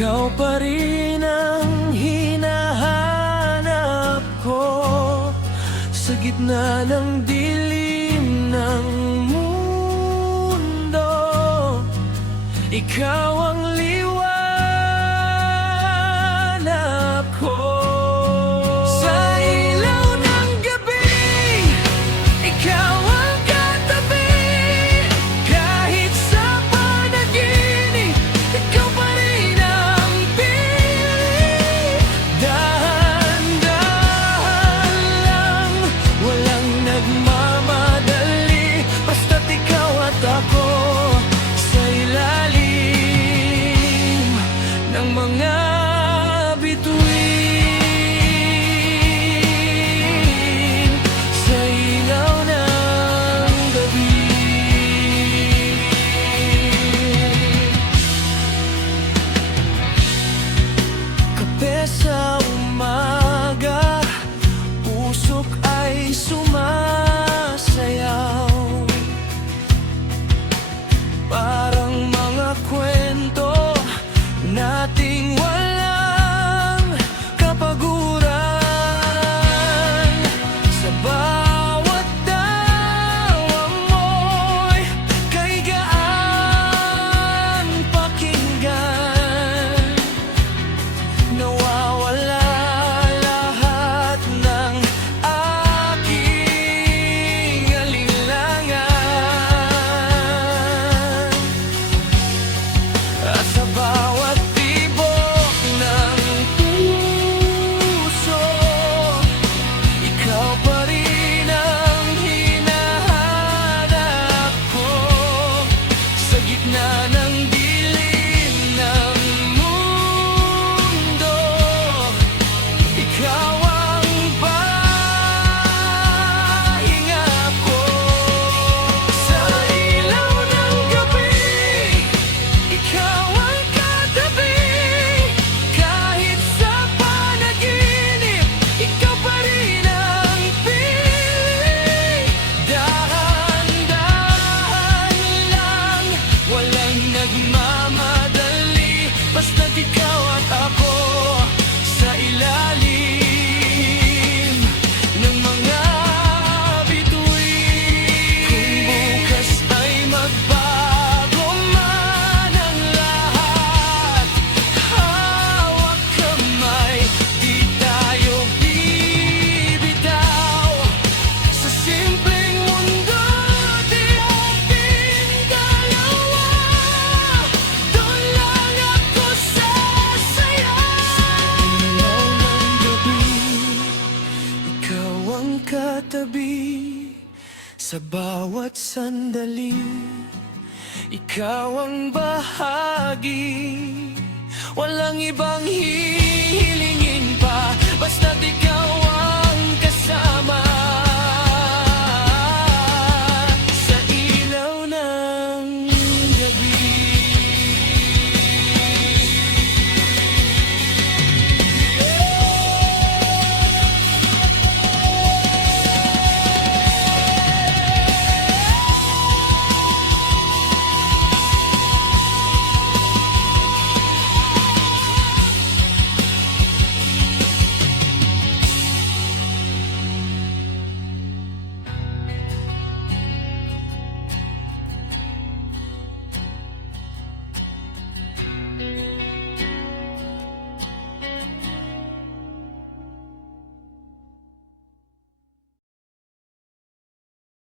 Ikaw pa rin ang hinahanap ko sa gitna ng dilim ng mundo. Ikaw ang liwanag ko. Sa ilaw ng gabi, ikaw ang katabi. Kahit sa panaginip, ikaw pa rin ang pili. Dahan-dahan lang, walang nagmamadali. Basta't ikaw at ako sa ilalim ng mga bituin, sa ilaw ng gabi. Kape sa umaga, usok ay sumasayaw. Parang mga kwento nating walang kapaguran. Sa bawat dawa mo'y kaigaan pakinggan. Nawawala lahat ng aking alinlangan. At sa bawat tibok ng puso, ikaw pa rin ang hinahanap ko. Sa gitna ng dilim ng mundo, ikaw ang pahinga ko. Sa ilaw ng gabi, ikaw ang katabi. Kahit sa panaginip, ikaw pa rin ang pili. Dahan-dahan lang, walang nagmamadali. Basta't ikaw at ako sa ilalim ng mga bituin. Kung bukas ay magbago man ang lahat, hawak kamay, di tayo bibitaw. Sa simpleng mundo, di ating dalawa. Doon lang ako sasaya. Sa ilaw ng gabi, ikaw ang katabi. Sa bawat sandali, ikaw ang bahagi. Walang ibang hihilingin pa, basta't ikaw